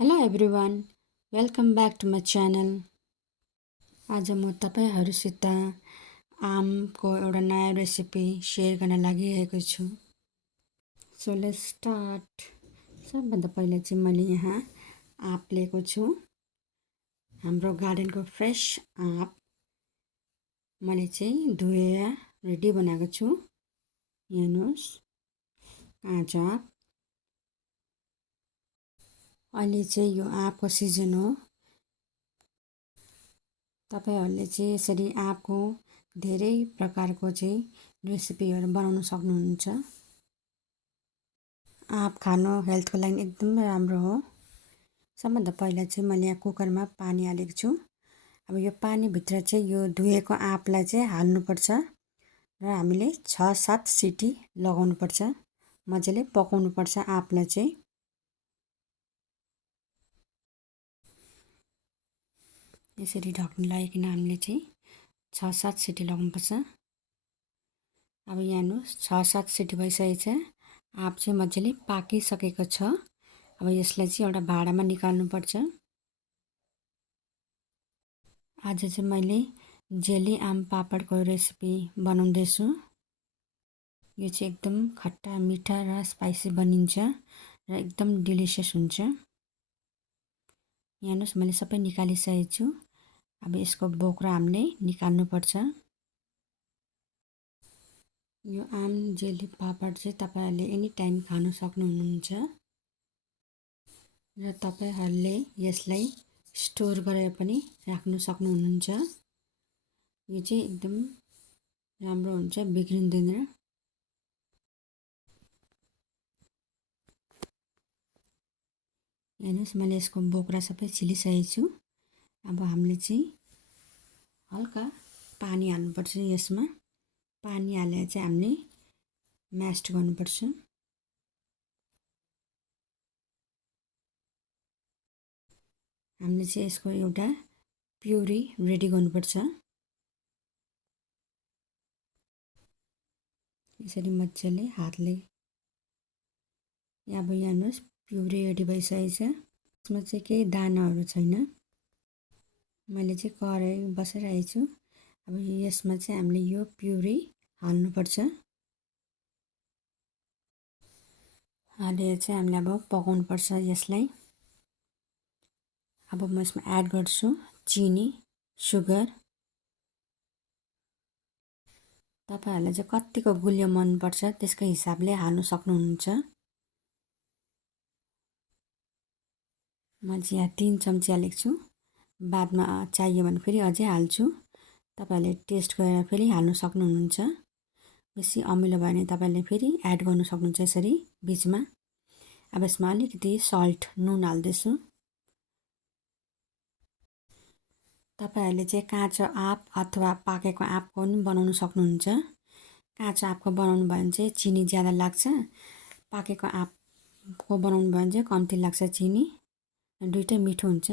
Hello everyone, welcome back to my channel. आज म तपाईँहरूसित आमको एउटा नयाँ रेसिपी सेयर गर्न लागिरहेको छु। So let's start. सबभन्दा पहिला चाहिँ मैले यहाँ आँप लिएको छु। हाम्रो गार्डनको फ्रेस आँप मैले चाहिँ धोएर रेडी बनाएको छु। हेर्नुहोस्, काँचो आँप। अहिले चाहिँ यो आँपको सिजन हो। तपाईहरूले चाहिँ यसरी आँपको धेरै प्रकारको चाहिँ रेसिपीहरू बनाउन सक्नुहुन्छ। आँप खानु हेल्थको लागि एकदमै राम्रो हो। सबभन्दा पहिला चाहिँ मैले यहाँ कुकरमा पानी हालेको छु। अब यो पानीभित्र चाहिँ यो धोएको आँपलाई चाहिँ हाल्नुपर्छ र हामीले 6-7 सिटी लगाउनुपर्छ। मजाले पकाउनुपर्छ आँपलाई चाहिँ। यसरी ढक्नी लगाइकन हामीले चाहिँ 6-7 सिटी लगाउनुपर्छ। अब यहाँ हेर्नुहोस्, 6-7 सिटी भइसकेको छ। आँप चाहिँ मजाले पाकिसकेको छ। अब यसलाई चाहिँ एउटा भाँडामा निकाल्नुपर्छ। आज चाहिँ मैले जेली आम पापडको रेसिपी बनाउँदैछु। यो चाहिँ एकदम खट्टा मिठा र स्पाइसी बनिन्छ र एकदम डिलिसियस हुन्छ। हेर्नुहोस्, मैले सबै निकालिसकेको छु। अब यसको बोक्रा हामीले निकाल्नुपर्छ। यो आम जेली पापड चाहिँ तपाईँहरूले एनी टाइम खान सक्नुहुन्छ र तपाईँहरूले यसलाई स्टोर गरेर पनि राख्न सक्नुहुन्छ। यो चाहिँ एकदम राम्रो हुन्छ, बिग्रिँदैन। हेर्नुहोस्, मैले यसको बोक्रा सबै छिलिसकेको छु। अब हामीले चाहिँ हल्का पानी हाल्नुपर्छ यसमा। पानी हालेर चाहिँ हामीले म्यास्ट गर्नुपर्छ। हामीले चाहिँ यसको एउटा प्युरी रेडी गर्नुपर्छ। यसरी मजाले हातले। अब यहाँ हेर्नुहोस्, प्युरी रेडी भइसकेको छ। यसमा चाहिँ केही दानाहरू छैन। मैले चाहिँ कराई बसाइरहेको छु। अब यसमा चाहिँ हामीले यो प्युरी हाल्नुपर्छ। हालेर चाहिँ हामीले अब पकाउनुपर्छ यसलाई। अब म यसमा एड गर्छु चिनी, सुगर। तपाईहरूलाई चाहिँ कतिको गुलियो मनपर्छ त्यसको हिसाबले हाल्नु सक्नुहुन्छ। म चाहिँ यहाँ 3 चम्ची हालेको छु। बादमा चाहियो भने फेरि अझै हाल्छु। तपाईँहरूले टेस्ट गरेर फेरि हाल्नु सक्नुहुन्छ। बेसी अमिलो भयो भने तपाईँहरूले फेरि एड गर्नु सक्नुहुन्छ यसरी बिचमा। अब यसमा अलिकति सल्ट, नुन हाल्दैछु। तपाईहरूले चाहिँ काँचो आँप अथवा पाकेको आँपको पनि बनाउन सक्नुहुन्छ। काँचो आँपको बनाउनु भयो भने चाहिँ चिनी ज्यादा लाग्छ। पाकेको आँपको बनाउनु भयो भने चाहिँ कम्ती लाग्छ चिनी। दुइटै मिठो हुन्छ।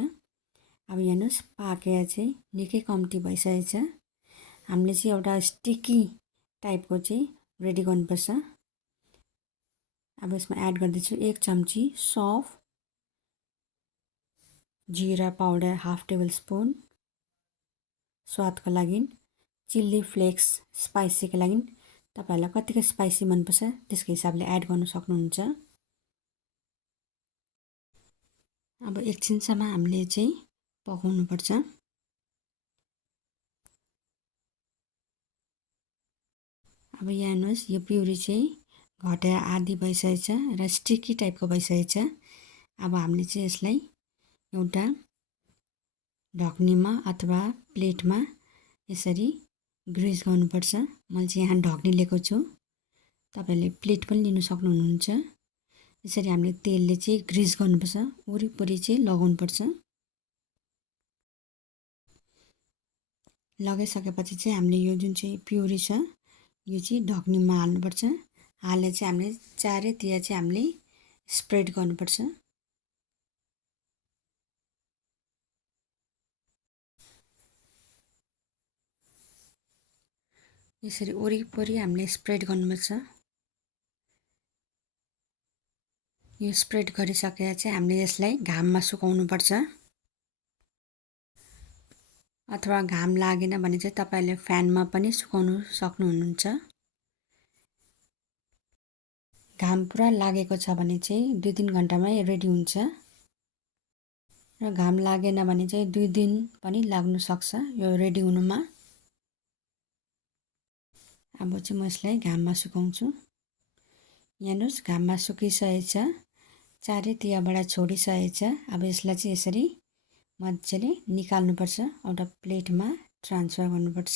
अब हेर्नुहोस्, पाकेर चाहिँ निकै कम्ती भइसकेको छ। हामीले चाहिँ एउटा स्टिकी टाइपको चाहिँ रेडी गर्नुपर्छ। अब यसमा एड गर्दैछु 1 चम्ची सौफ, जिरा पाउडर हाफ टेबल स्पुन स्वादको लागि, चिल्ली फ्लेक्स स्पाइसीको लागि। तपाईहरूलाई कतिको स्पाइसी मनपर्छ त्यसको हिसाबले एड गर्न सक्नुहुन्छ। अब एकछिनसम्म हामीले चाहिँ पकाउनुपर्छ। अब यहाँ हेर्नुहोस्, यो प्युरी चाहिँ घटेर आधी भइसकेको छ र स्टिकी टाइपको भइसकेको छ। अब हामीले चाहिँ यसलाई एउटा ढक्नीमा अथवा प्लेटमा यसरी ग्रिस गर्नुपर्छ। मैले चाहिँ यहाँ ढक्नी लिएको छु। तपाईँहरूले प्लेट पनि लिन सक्नुहुन्छ। यसरी हामीले तेलले चाहिँ ग्रिस गर्नुपर्छ, वरिपरि चाहिँ लगाउनुपर्छ। लगाइसकेपछि चाहिँ हामीले यो जुन चाहिँ प्युरी छ यो चाहिँ ढक्नीमा हाल्नुपर्छ। हालेर चाहिँ हामीले चारैतिर चाहिँ हामीले स्प्रेड गर्नुपर्छ। यसरी वरिपरि हामीले स्प्रेड गर्नुपर्छ। यो स्प्रेड गरिसकेर चाहिँ हामीले यसलाई घाममा सुकाउनुपर्छ, अथवा घाम लागेन भने चाहिँ तपाईले फ्यानमा पनि सुकाउन सक्नुहुन्छ। घाम पुरा लागेको छ भने चाहिँ 2-3 घण्टामै रेडी हुन्छ र घाम लागेन भने चाहिँ 2 दिन पनि लाग्न सक्छ यो रेडी हुनुमा। अब चाहिँ म यसलाई घाममा सुकाउँछु। हेर्नुस् घाममा सुकिसकेछ, चारैतिरबाट छोडिसकेछ। अब यसलाई चाहिँ यसरी मजाले निकाल्नुपर्छ, एउटा प्लेटमा ट्रान्सफर गर्नुपर्छ।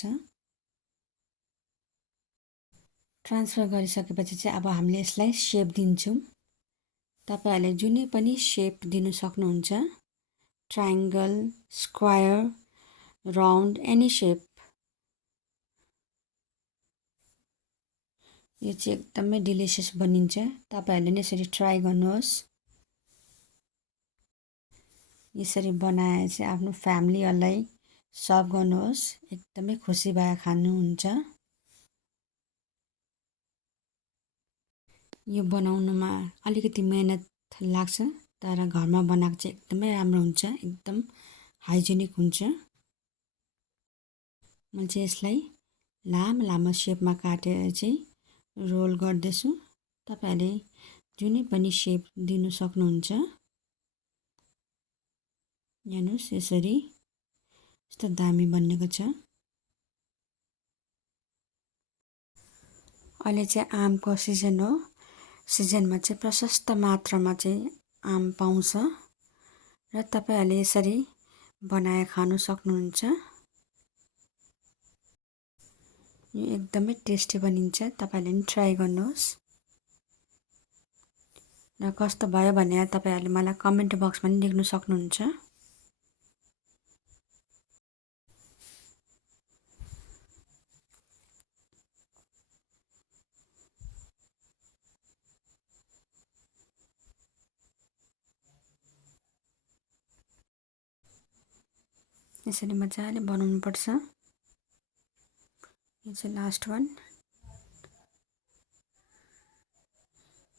ट्रान्सफर गरिसकेपछि चाहिँ अब हामीले यसलाई शेप दिन्छौँ। तपाईहरुले जुनै पनि शेप दिन सक्नुहुन्छ, triangle, square, round, any shape. यो चाहिँ एकदमै डिलिसियस बनिन्छ, तपाईहरुले नि यसरी ट्राई गर्नुहोस्। यसरी बनाए चाहिँ आफ्नो फ्यामिलीहरुलाई सर्भ गर्नुहोस्, एकदमै खुसी भएर खानुहुन्छ। यो बनाउनुमा अलिकति मेहनत लाग्छ, तर घरमा बनाएको चाहिँ एकदमै राम्रो हुन्छ, एकदम हाइजेनिक हुन्छ। म चाहिँ यसलाई लामो लामो शेपमा काटेर चाहिँ रोल गर्दैछु। तपाईहरुले जुनै पनि शेप दिन सक्नुहुन्छ। हेर्नुस् यसरी यस्तो दामी बनेको छ। अहिले चाहिँ आमको सिजन हो, सिजनमा चाहिँ प्रशस्त मात्रामा चाहिँ आम पाउँछ र तपाईहरुले यसरी बनाएर खान सक्नुहुन्छ। यो एकदमै टेस्टी बनिन्छ, तपाईहरुले नि ट्राई गर्नुहोस्। र कस्तो भयो भनेर तपाईहरुले मलाई कमेन्ट बक्समा नि लेख्न सक्नुहुन्छ। यसरी मजाले बनाउनु पर्छ। यो चाहिँ लास्ट वान।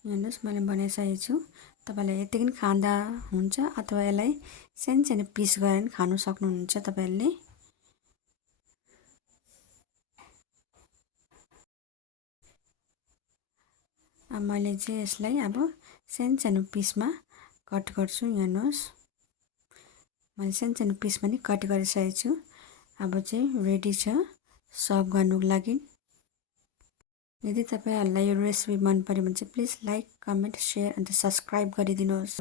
हेर्नुस् मैले बनाइसकेको छु। तपाईले यतिकै खाँदा हुन्छ अथवा यसलाई सानो पिस गरेर खान सक्नुहुन्छ तपाईहरुले। अब मैले चाहिँ यसलाई अब सानो पिसमा कट गर्छु। हेर्नुस् मैले सानो पिसमा नि कट गरिसकेको छु। अब चाहिँ रेडी छ सर्भ गर्नुको लागि। यदि तपाईहरुलाई यो रेसिपी मन पर्यो भने चाहिँ please like, comment, share and subscribe गरिदिनुहोस्।